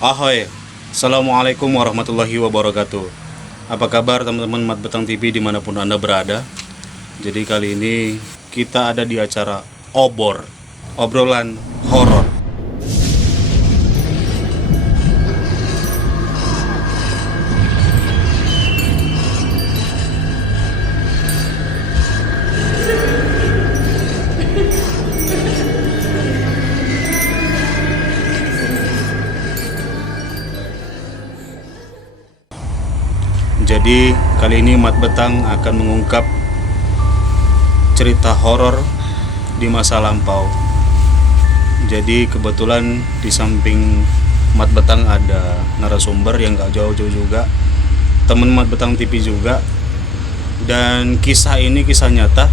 Ahoy, Assalamualaikum warahmatullahi wabarakatuh. Apa kabar teman-teman Mat Betang TV dimanapun Anda berada. Jadi kali ini kita ada di acara obrolan horor. Jadi kali ini Mat Betang akan mengungkap cerita horor di masa lampau. Jadi kebetulan di samping Mat Betang ada narasumber yang gak jauh-jauh juga, temen Mat Betang TV juga. Dan kisah ini kisah nyata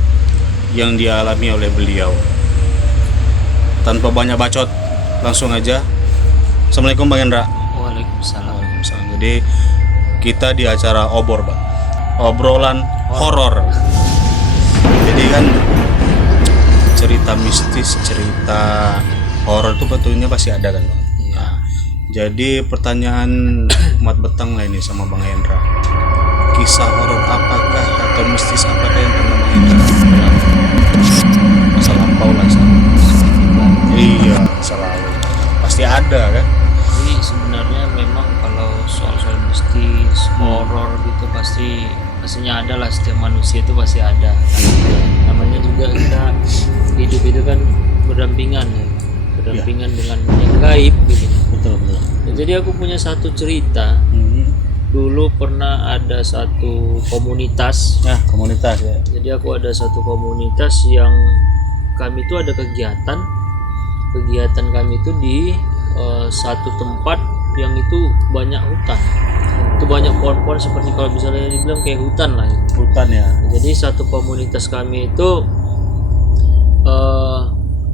yang dialami oleh beliau. Tanpa banyak bacot, langsung aja. Assalamualaikum Bang Hendra. Waalaikumsalam. Jadi kita di acara obrolan horor. Jadi kan cerita mistis, cerita horor itu betulnya pasti ada kan, Bang? Iya. Nah, jadi pertanyaan Mat Betang lah ini sama Bang Hendra. Kisah horor apakah atau mistis apakah yang pernah Bang Hendra alami? Masa lampau lah, iya, selalu pasti ada kan. Jadi sebenarnya memang kalau soal mistis, horor gitu pastinya ada lah, setiap manusia itu pasti ada. Namanya juga kita hidup itu kan berdampingan dengan yang gaib gitu. Betul. Ya, jadi aku punya satu cerita. Dulu pernah ada satu komunitas. Nah, komunitas ya. Jadi aku ada satu komunitas yang kami itu ada kegiatan kami itu di satu tempat yang itu banyak hutan. Itu banyak pohon-pohon, seperti kalau misalnya dibilang kayak hutan lah. Hutan ya. Jadi satu komunitas kami itu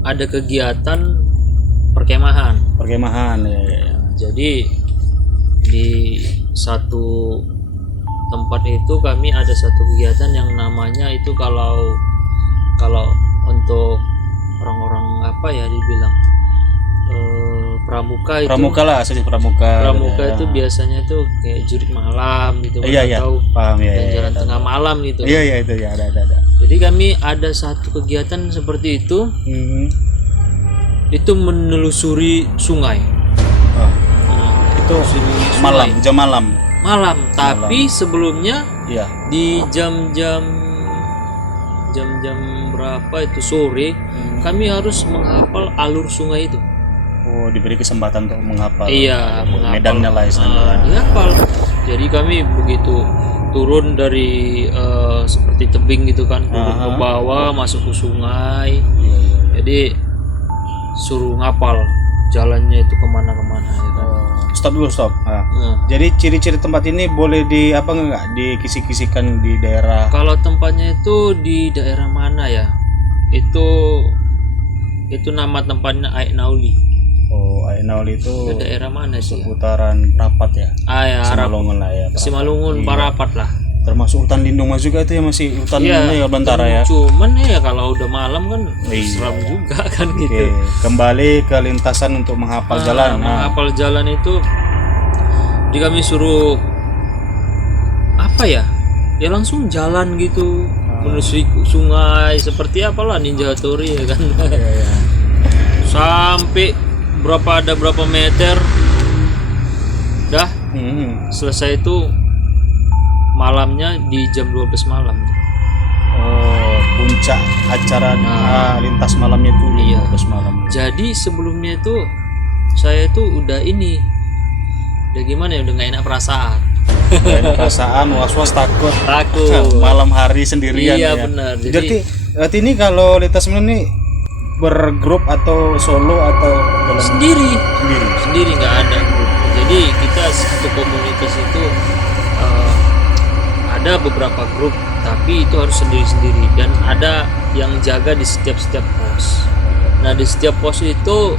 ada kegiatan perkemahan Ya. Jadi di satu tempat itu kami ada satu kegiatan yang namanya itu kalau untuk orang-orang apa ya dibilang pramuka Lah, asli pramuka ya. Itu biasanya itu kayak jurit malam gitu kan, iya, atau paham ya, jalan tengah malam gitu. Iya itu ya ada. Jadi kami ada satu kegiatan seperti itu. Itu menelusuri sungai. Itu jam malam. Tapi sebelumnya Iya. di jam-jam berapa itu sore, kami harus menghafal alur sungai itu. Oh, diberi kesempatan untuk menghafal. Iya, menghafal. Medannya lah istilahnya. Dihafal. Jadi kami begitu turun dari seperti tebing gitu kan, turun ke bawah masuk ke sungai. Iya. Jadi suruh ngapal jalannya itu kemana-kemana ya kan. Stop dulu. Jadi ciri-ciri tempat ini boleh nggak dikisi-kisikan di daerah? Kalau tempatnya itu di daerah mana ya? Itu nama tempatnya Aik Nauli. Oh, Aik Nauli itu daerah mana sih? Seputaran Rapat ya. Ya, Simalungun lah ya. Simalungun, Parapat lah. Termasuk hutan lindung juga itu ya, masih hutan ya Bantara ya. Cuman ya kalau udah malam kan seram Iya. juga kan gitu. Kembali ke lintasan untuk menghafal jalan. Menghafal jalan itu di kami suruh apa ya? Ya langsung jalan gitu menuju sungai seperti apalah Ninja Hattori ya kan. Iya. Sampai berapa meter dah selesai itu malamnya di jam 12 malam. Oh, puncak acara lintas malamnya itu Iya. 12 malam. Jadi sebelumnya itu saya itu udah gimana ya, udah nggak enak perasaan. Was-was takut Malam hari sendirian. Iya, ya. benar. Jadi ini kalau lintas malam ini bergrup atau solo atau sendiri nggak ada grup. Jadi kita satu komunitas itu ada beberapa grup, tapi itu harus sendiri dan ada yang jaga di setiap pos. Nah, di setiap pos itu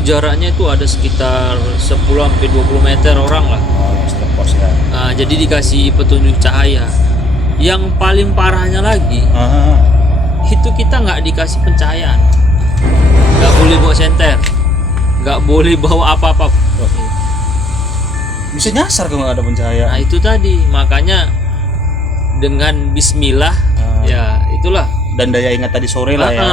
jaraknya itu ada sekitar 10-20 meter orang lah. Setiap pos ya. Jadi dikasih petunjuk cahaya. Yang paling parahnya lagi, itu kita nggak dikasih pencahayaan, nggak boleh bawa senter, nggak boleh bawa apa-apa. Bisa nyasar kalau nggak ada pencahayaan. Nah itu tadi, makanya dengan Bismillah ya itulah. Dan daya ingat tadi sore lah ya.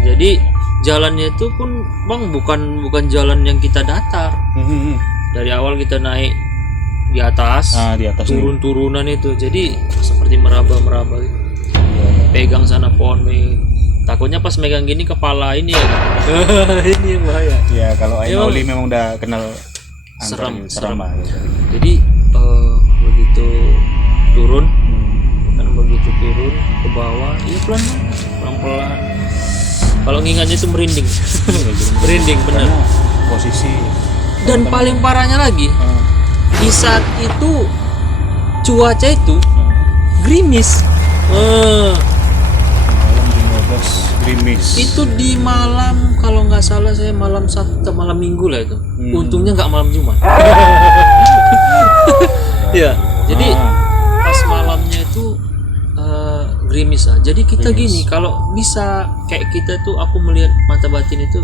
Jadi jalannya itu pun bang bukan jalan yang kita datar. Dari awal kita naik di atas, Di atas nih. turun-turunan itu, jadi seperti meraba-meraba gitu. Pegang sana pohon nih. Takutnya pas megang gini kepala ini ya. Ini yang bahaya. Ya kalau Ain Emang Oli memang udah kenal Serem. lah, gitu. Jadi begitu turun, kan begitu turun ke bawah, ya pelan-pelan. Kalau ngingatnya itu merinding, merinding bener. Karena posisi Dan paling parahnya lagi, di saat itu cuaca itu gerimis. malam 15 gerimis. Itu di malam, kalau nggak salah saya malam Sabtu, malam Minggu lah itu. Untungnya nggak malam Jumat. Ya, jadi pas malamnya itu gerimis lah. Jadi kita gini, kalau bisa kayak kita tuh, aku melihat mata batin itu,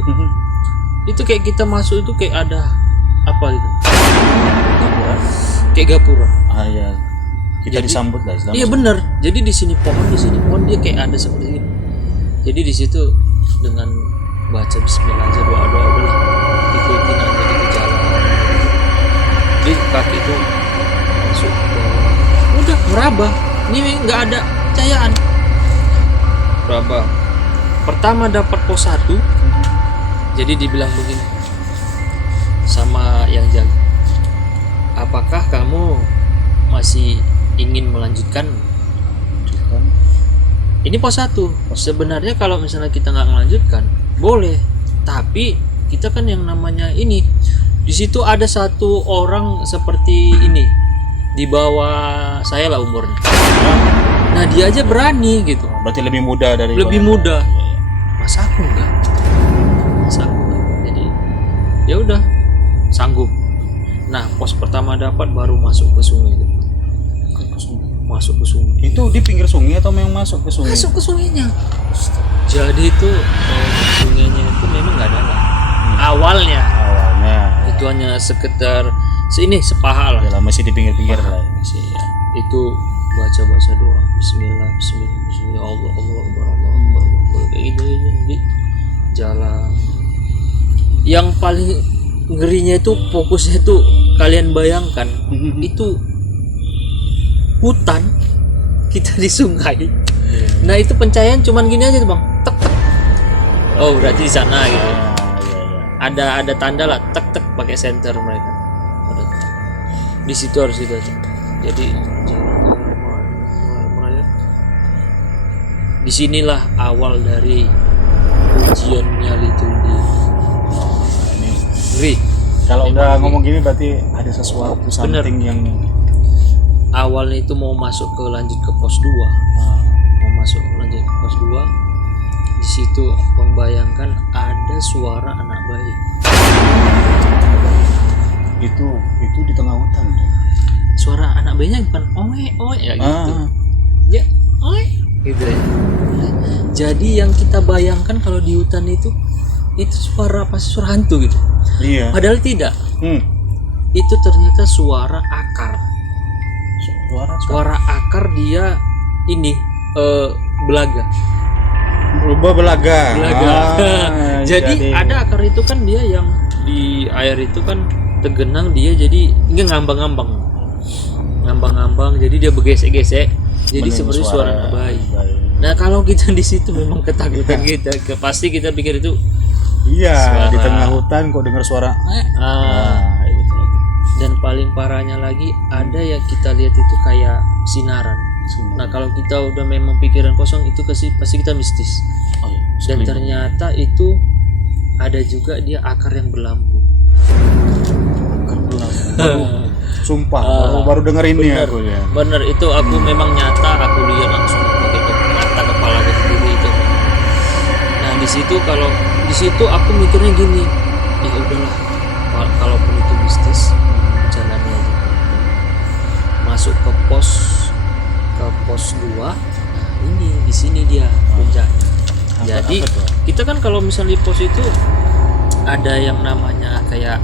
itu kayak kita masuk itu kayak ada apa gitu, kayak gapura. Ya. Kita Jadi- disambut lah. Iya benar. Jadi di sini pohon, dia kayak ada seperti ini. Jadi di situ dengan baca Bismillah aja, doa udah ikutin aja gitu jalan. Di kaki itu masuk ke bawah. Udah meraba. Ini nggak ada cahayaan. Meraba. Pertama dapat pos 1. Jadi dibilang begini sama yang jaga. Apakah kamu masih ingin melanjutkan? Ini pos 1. Sebenarnya kalau misalnya kita nggak melanjutkan boleh, tapi kita kan yang namanya ini, di situ ada satu orang seperti ini di bawah saya lah umurnya. Nah dia aja berani gitu, Berarti lebih muda dari lebih muda. Masa aku enggak? Jadi ya udah sanggup. Nah pos pertama dapat, baru masuk ke sungai itu. Masuk ke sungai. Itu di pinggir sungai atau memang masuk ke sungai? Masuk ke sungainya. Jadi itu sungainya itu memang nggak dalam. Awalnya itu hanya sekedar sepaha lah. Ya, masih di pinggir-pinggir lah. Masih, ya. Itu baca doa Bismillah Allah Akbar kayak gitu di jalan. Yang paling ngerinya itu fokusnya itu, kalian bayangkan itu hutan, kita di sungai. Nah itu pencahayaan cuman gini aja tuh bang, tek tek. Oh berarti di sana gitu. Ada tanda lah, tek tek pakai senter mereka. Udah. Di situ harus itu aja. Jadi disinilah awal dari ujiannya Lituli. Ngeri. Kalau udah ngomong gini berarti ada sesuatu something yang Awalnya itu mau masuk ke lanjut ke pos 2. Mau masuk lanjut ke pos 2. Di situ membayangkan ada suara anak bayi. itu di tengah hutan. Suara anak bayinya bukan oe ya gitu. Ya, oe gitu ya. Jadi yang kita bayangkan kalau di hutan itu suara pasti suara hantu gitu. Iya. Padahal tidak. Itu ternyata suara akar. Suara akar dia ini belaga. Berubah belaga. Jadi ada akar itu kan dia yang di air itu kan tergenang, dia jadi ngambang-ngambang. Jadi dia bergesek-gesek. Jadi seperti suara anak bayi. Nah kalau kita di situ memang ketakutan kita, pasti kita pikir itu. Iya. Di tengah hutan kok dengar suara. Dan paling parahnya lagi, ada yang kita lihat itu kayak sinaran. Nah kalau kita udah memang pikiran kosong itu pasti kita mistis. Dan ternyata itu ada juga dia akar yang berlampu. Sumpah baru denger ini aku ya. Bener itu aku memang nyata, aku lihat langsung pakai mata kepala aku sendiri itu. Nah di situ aku mikirnya gini, ya udahlah, kalaupun itu mistis, jalani aja. Masuk ke pos 2. Nah ini di sini dia puncaknya. Jadi kita kan kalau misalnya di pos itu ada yang namanya kayak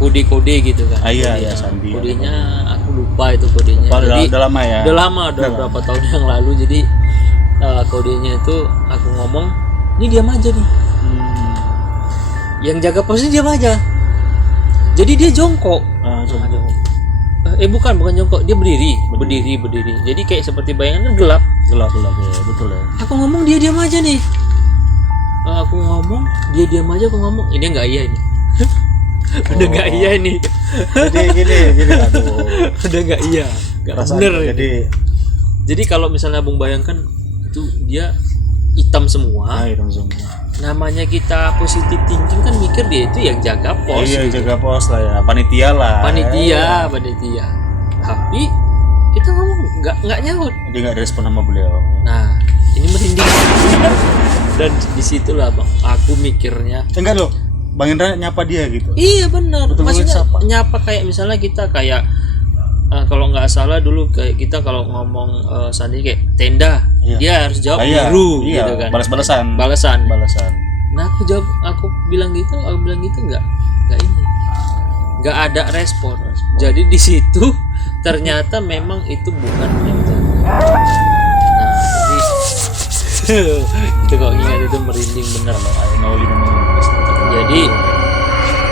kode-kode gitu kan. Iya, Kodenya. iya, sandi. Kodenya aku lupa itu kodenya. Udah lama ya. Udah lama, udah berapa tahun yang lalu. Jadi kodenya itu aku ngomong, ini diam aja nih. Yang jaga posnya diam aja. Jadi dia jongkok. Bukan jongkok, dia berdiri. Jadi kayak seperti bayangan kan gelap ya, betul ya. aku ngomong dia diam aja nih. Aku ngomong dia diam aja, aku ngomong ini nggak iya ini. Udah nggak iya ini. Jadi gini aduh. Udah nggak iya, nggak bener ini. Jadi kalau misalnya Bung bayangkan itu dia hitam semua. Namanya kita positive thinking kan mikir dia itu yang jaga pos. Iya, gitu. jaga pos lah ya, panitia lah. Panitia. Tapi kita ngomong nggak nyaut. Dia nggak respon sama beliau. Nah, ini merinding. Dan disitulah bang, aku mikirnya. Enggak loh, Bang Indra nyapa dia gitu. Iya benar. Maksudnya sapa. nyapa kayak misalnya kita kayak kalau nggak salah dulu kayak kita kalau ngomong sandi kayak tenda, dia harus jawab biru gitu kan. Balasan. Nah aku bilang gitu nggak ini, nggak ada respon. Jadi di situ ternyata memang itu bukan yang jaga. Nah jadi itu kok ingat itu merinding bener loh.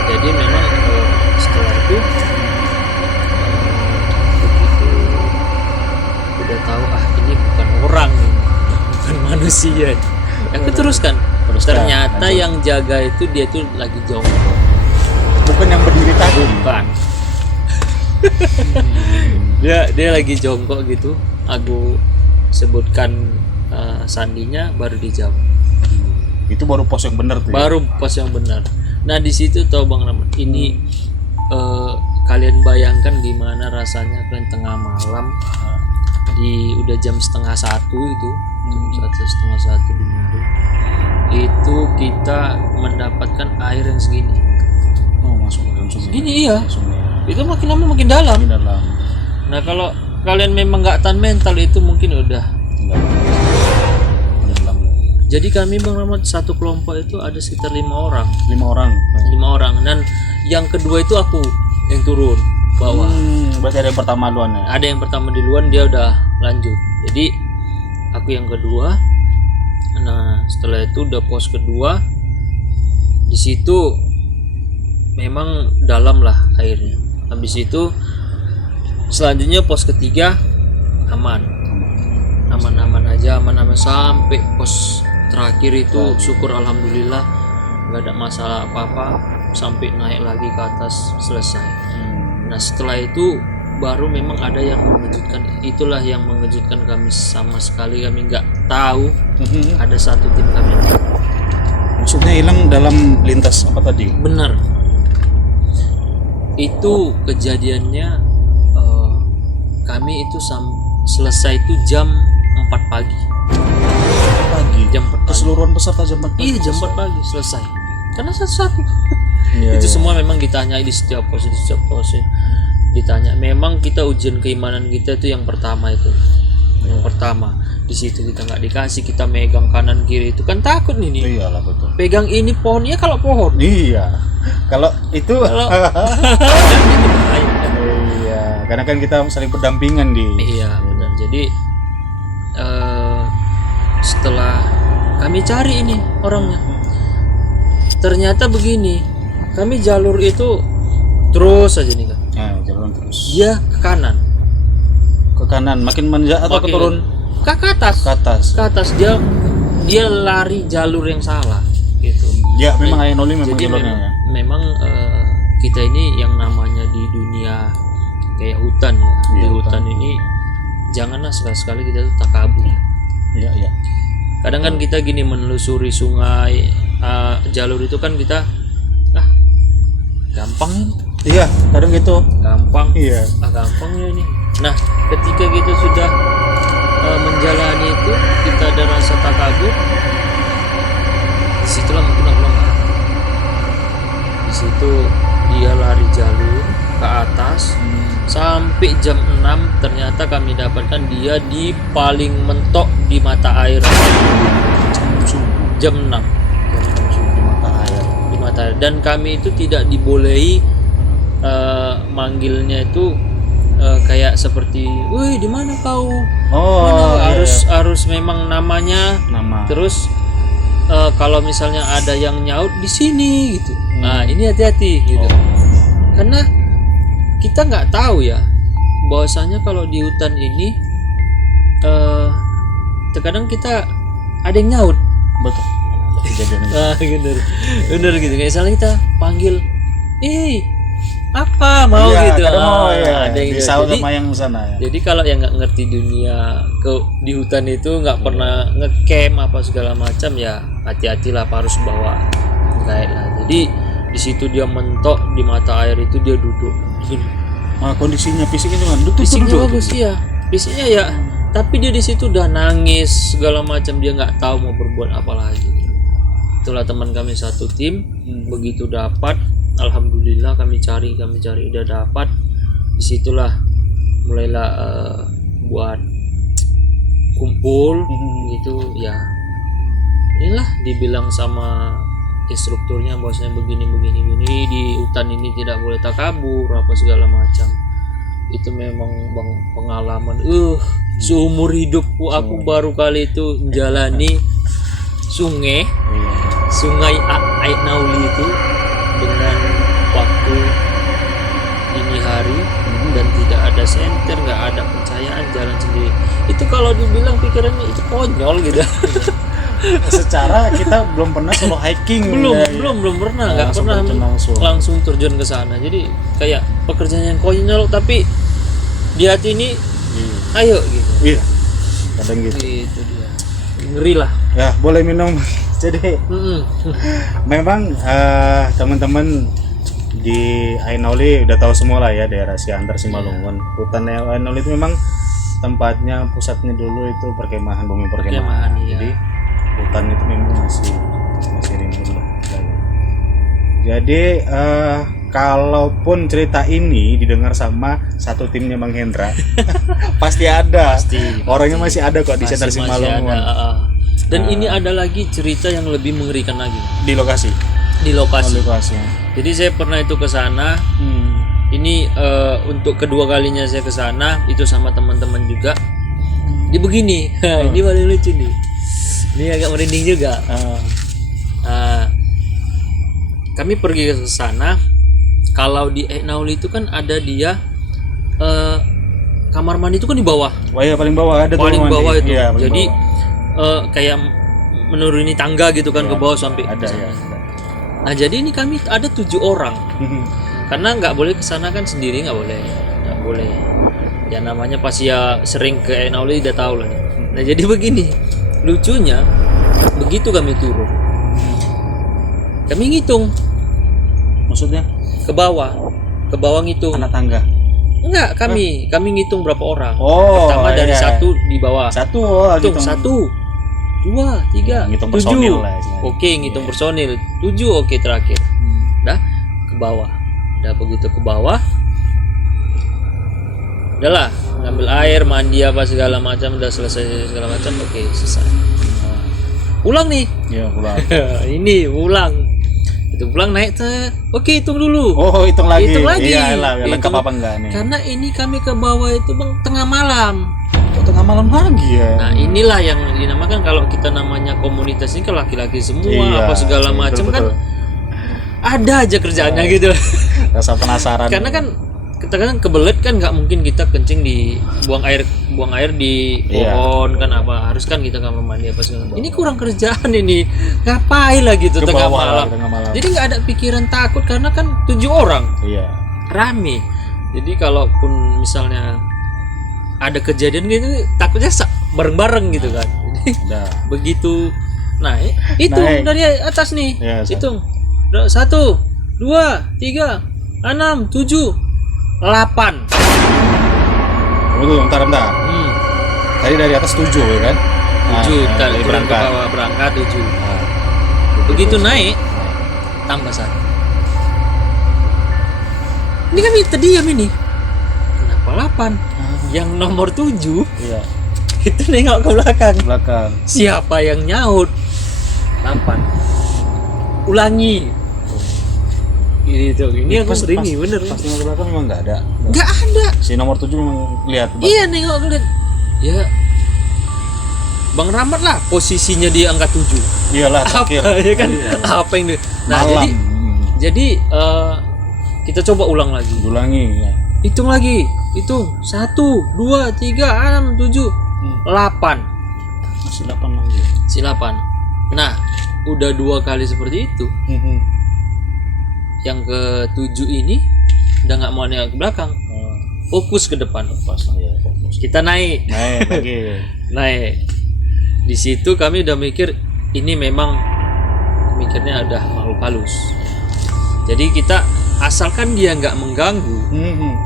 Jadi memang setelah itu begitu udah tahu ini bukan orang ini, bukan manusia. Aku teruskan. Ternyata yang jaga itu dia tuh lagi jongkok. Bukan yang berdiri tadi. Bukan. dia lagi jongkok gitu. Aku sebutkan sandinya baru dijawab. Itu baru pos yang benar tuh. Baru pos yang benar. Nah di situ tahu Bang Rahmat, ini kalian bayangkan gimana rasanya kalian tengah malam udah jam 1:30 itu, jam 1:30 dini hari, itu kita mendapatkan air yang segini. Masuk ke dalam sungai. Segini iya. Itu makin lama makin dalam. Nah kalau kalian memang nggak tahan mental itu mungkin udah. Jadi kami Bang Rahmat satu kelompok itu ada sekitar 5 orang. 5 orang. Dan yang kedua itu aku yang turun bawah. Berarti ada yang pertama duluan ya? Ada yang pertama duluan, dia udah lanjut. Jadi aku yang kedua. Nah setelah itu udah pos kedua. Di situ memang dalam lah airnya. Habis itu selanjutnya pos ketiga aman aja sampai pos terakhir itu syukur alhamdulillah nggak ada masalah apa-apa sampai naik lagi ke atas selesai. Nah setelah itu baru memang ada yang mengejutkan, itulah yang mengejutkan kami sama sekali, kami nggak tahu ada satu tim kami. Maksudnya hilang dalam lintas apa tadi? Benar. Itu kejadiannya kami itu selesai itu jam 4 pagi. Jam 4 pagi. Keseluruhan peserta jam 4 pagi? Iya jam 4 pagi selesai. Karena satu-satu. Itu semua memang ditanya di setiap pos ditanya. Memang kita ujian keimanan kita itu yang pertama itu. Yang pertama di situ kita nggak dikasih, kita megang kanan kiri itu kan takut nih. Iyalah betul. Pegang ini pohonnya kalau pohon. Iya. Kalau itu iya, karena kan kita saling berdampingan di. Iya benar. Jadi setelah kami cari ini orangnya, ternyata begini, kami jalur itu terus aja nih kan. Jalan terus. Dia ke kanan. Ke kanan, makin menanjak atau ke turun? Ke atas. Dia lari jalur yang salah gitu. Ya memang ayah Noli memang jalurnya ya. Memang kita ini yang namanya di dunia kayak hutan ya. Di hutan ini janganlah sekali-sekali kita tuh takabur. Iya. Kadang kan kita gini menelusuri sungai, jalur itu kan kita gampang. Iya, kadang gitu. Gampang. Iya. Gampang ya ini. Nah, ketika kita sudah menjalani itu, kita ada rasa takabur. Disitulah mungkin Allah marah. Di situ dia lari jalur ke atas sampai jam 6, ternyata kami dapatkan dia di paling mentok di mata air. Jam 6 di mata air. Di mata air. dan kami itu tidak dibolehi manggilnya itu kayak seperti, "Woi, di mana kau?" Mana? Harus memang namanya. Nama. Terus kalau misalnya ada yang nyaut di sini gitu. Nah, ini hati-hati gitu. Karena kita nggak tahu ya bahwasanya kalau di hutan ini terkadang kita ada yang nyaut. Betul. Kejadian Bener gitu. Kayak misalnya kita panggil, apa mau gitu. Ada yang disaut jadi, sama yang sana ya. jadi kalau yang nggak ngerti dunia di hutan itu, nggak pernah ngecamp apa segala macam, ya hati-hatilah, harus bawa guide lah. Jadi di situ dia mentok di mata air itu, dia duduk gini. Kondisinya fisiknya gimana? Fisiknya bagus ya, fisiknya ya. Tapi dia di situ udah nangis segala macam, dia nggak tahu mau berbuat apa lagi. Itulah teman kami satu tim. Begitu dapat, alhamdulillah kami cari udah dapat. Disitulah mulailah buat kumpul gitu ya. Inilah dibilang sama instrukturnya bahwasanya begini di hutan ini tidak boleh takabur apa segala macam. Itu memang pengalaman seumur hidupku, aku baru kali itu menjalani sungai Ait Nauli itu dengan waktu dini hari dan tidak ada senter, nggak ada pencahayaan, jalan sendiri. Itu kalau dibilang pikirannya itu konyol gitu. Secara kita belum pernah solo hiking. belum pernah, nggak pernah langsung terjun ke sana. Jadi kayak pekerjaan yang konyol, tapi di hati ini ayo gitu. Iya, kadang gitu. Itu dia, ngeri lah ya. Boleh minum. Jadi memang teman-teman di Ainoli udah tahu semua lah ya, daerah Siantar, Simalungun. Hutan Ainoli itu memang tempatnya, pusatnya dulu itu perkemahan, bumi perkemahan. Iya. Jadi hutan itu memang masih rimbun lah. Jadi kalaupun cerita ini didengar sama satu timnya Bang Hendra, pasti ada. Orangnya masih ada kok di Siantar Simalungun. Dan ini ada lagi cerita yang lebih mengerikan lagi di lokasi. Jadi saya pernah itu ke sana. Ini untuk kedua kalinya saya ke sana itu sama teman-teman juga. Ini begini. Ini paling lucu nih. Ini agak merinding juga. Kami pergi ke sana. Kalau di Nauli itu kan ada dia kamar mandi itu kan di bawah. Oh iya, paling bawah ada. Paling bawah itu. Iya, jadi bawah. Kayak menuruni tangga gitu kan, ke bawah sampai ada ya. Nah, jadi ini kami ada 7 orang. Karena nggak boleh ke sana kan sendiri, nggak boleh. Ya namanya pasti ya sering ke Nauli udah tahu lah. Nah, jadi begini. Lucunya begitu kami turun. Kami ngitung. Maksudnya? Ke bawah ngitung. Anak tangga. Enggak, kami ngitung berapa orang. Pertama dari 1 di bawah. 1 hitung 1 2, 3, ngitung 7. Personil lah. Oke, ngitung personil. 7 oke terakhir. Dah ke bawah. Udah begitu ke bawah. Udahlah, ngambil air, mandi apa segala macam, udah selesai segala macam. Oke, selesai. Pulang nih. Iya, pulang. Ini pulang. Itu pulang naik oke, hitung dulu. Hitung lagi. Iya lah, lengkap apa enggak nih? Karena ini kami ke bawah itu tengah malam. Tengah malam lagi ya. Nah, inilah yang dinamakan, kalau kita namanya komunitas ini kan laki-laki semua, apa segala macam kan ada aja kerjaannya gitu. Rasa penasaran. Karena kan kita kan kebelet kan, nggak mungkin kita kencing di buang air di pohon kan, apa harus kan kita kamar mandi apa segala macam. Ini kurang kerjaan ini, ngapain lah gitu tengah malam. Jadi nggak ada pikiran takut karena kan 7 orang. Iya. Rame. Jadi kalaupun misalnya ada kejadian gitu, takutnya bareng-bareng gitu kan. Jadi begitu naik dari atas nih. Ya, hitung 1, 2, 3, 6, 7, 8. Bentar. Tadi dari atas 7 ya kan? 7 dari berangkat 7. Begitu naik tambah 1. Ini kami terdiam ini. Kenapa 8? Yang nomor 7 itu nengok ke belakang. Siapa yang nyaut? 8. Ulangi. gitu. Ini aku merinding bener. Pas nengok ke belakang memang nggak ada. Nggak ada. Si nomor 7 memang lihat. Iya nengok lihat. Ya Bang Rahmat lah posisinya di angka 7. Iyalah Apa terakhir. ya kan? Apa yang dia. Nah, Malam. jadi kita coba ulang lagi. Ulangi ya. Hitung lagi. Hitung 1 2 3 6 7 8. Masih 8 lagi. Si 8. Nah, udah 2 kali seperti itu. Yang ke-7 ini udah nggak mau nengok ke belakang. Fokus ke depan. Pas ya, fokus. Kita naik lagi. naik. Di situ kami udah mikir ini memang mikirnya udah makhluk halus. Jadi kita asalkan dia nggak mengganggu,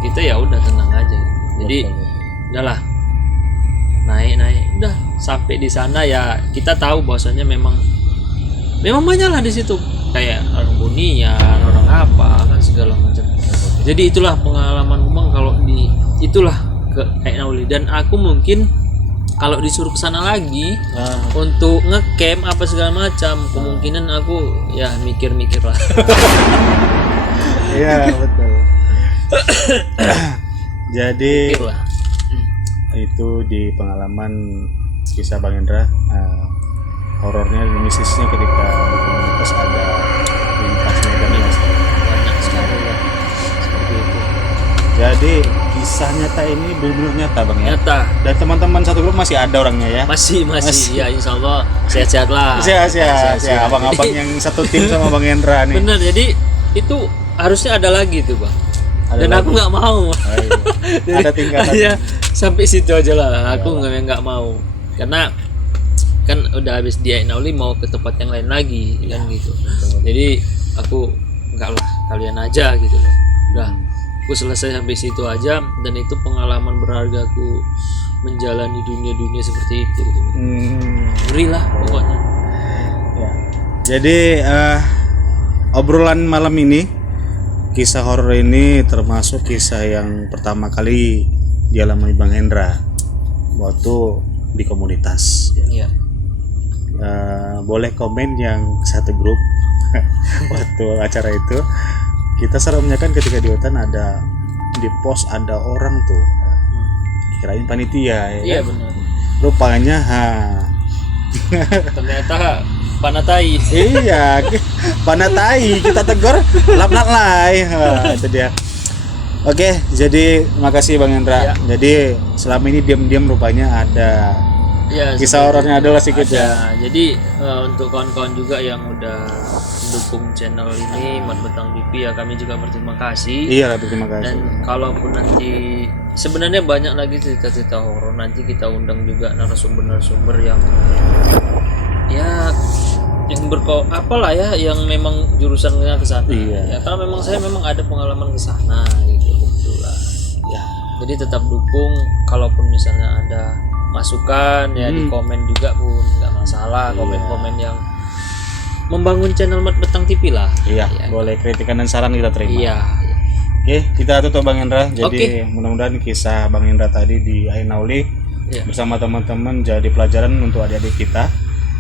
kita ya udah tenang aja. Jadi udahlah naik udah sampai di sana ya kita tahu bahwasanya memang banyak lah di situ kayak orang bunian, orang apa kan segala macam. Jadi itulah pengalaman Bang kalau itulah ke Ainauli. Dan aku mungkin kalau disuruh kesana lagi untuk ngecamp apa segala macam, kemungkinan aku ya mikir-mikir lah. Iya betul. Jadi Mikir lah. itu di pengalaman kisah Bang Hendra, horornya dan mistisnya ketika di komunitas ada lintas medan Banyak sekali ya seperti itu. Jadi kisah nyata ini benar-benar nyata Bang ya. Nyata. Dan teman-teman satu grup masih ada orangnya ya. Masih. Ya insya Allah sehat-sehat lah. Sehat. Abang-abang yang satu tim sama Bang Hendra nih. Bener, jadi itu harusnya ada lagi tuh Bang. Ada Dan lagi. aku nggak mau. Iya. Ada tingkatan. Ya sampai situ aja lah. Aku nggak mau. Karena kan udah habis di Ainauli mau ke tempat yang lain lagi kan gitu. Jadi aku enggak lah, kalian aja gitu loh. Udah aku selesai sampai situ aja, dan itu pengalaman berharga aku menjalani dunia seperti itu. Ngeri lah pokoknya. Ya. Jadi obrolan malam ini, kisah horor ini termasuk kisah yang pertama kali dialami Bang Hendra waktu di komunitas. Iya. Boleh komen yang satu grup waktu acara itu. Kita seremnya kan ketika di hutan ada di pos ada orang tuh, kirain panitia ya. Iya kan? benar. Rupanya Ternyata panatai. iya panatai, kita tegur lapnak lai. Itu dia. Oke, jadi makasih Bang Hendra. Ya. Jadi selama ini diam-diam rupanya ada Ya, kisah horornya adalah sedikit ada. ya. Jadi untuk kawan-kawan juga yang udah mendukung channel ini Mat Betang TV ya, kami juga berterima kasih. Iya, terima kasih. Dan kalaupun nanti sebenarnya banyak lagi cerita-cerita horor, nanti kita undang juga narasumber-narasumber yang apalah ya, yang memang jurusannya ke sana. Iya. Ya, karena memang saya memang ada pengalaman ke sana gitu kebetulan. Ya. Jadi tetap dukung, kalaupun misalnya ada masukan ya di komen juga pun nggak masalah. Komen-komen yang membangun channel Mat Betang TV lah. Iya, Ya. boleh kritikan dan saran kita terima. Iya. Oke, kita tutup Bang Hendra. Jadi Oke. mudah-mudahan kisah Bang Hendra tadi di Ainauli Iya. bersama teman-teman jadi pelajaran untuk adik-adik kita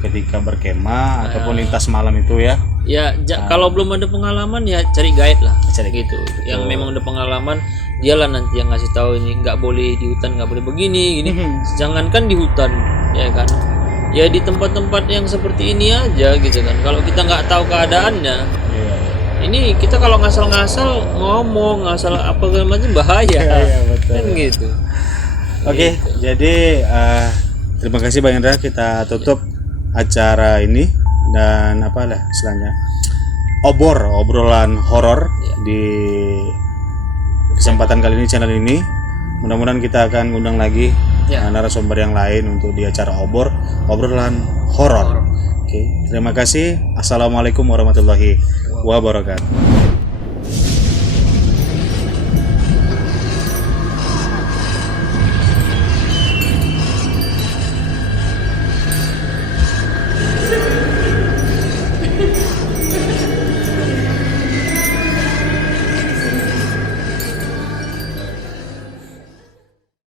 ketika berkemah ataupun lintas malam itu ya. Ya, kalau belum ada pengalaman ya cari guide lah. Cari gitu. Yang memang ada pengalaman, dialah nanti yang ngasih tahu ini nggak boleh di hutan, nggak boleh begini, gini. Jangankan di hutan, ya kan? Ya di tempat-tempat yang seperti ini aja gitu kan. Kalau kita nggak tahu keadaannya, Iya. ini kita kalau ngasal-ngasal ngomong, ngasal apa segala macam bahaya. Iya, betul. Kan gitu. Oke, jadi terima kasih Bang Hendra. Kita tutup acara ini dan apalah istilahnya obrolan horor di kesempatan kali ini channel ini. Mudah-mudahan kita akan undang lagi narasumber yang lain untuk di acara obrolan horor. Oke, terima kasih. Assalamualaikum warahmatullahi wabarakatuh.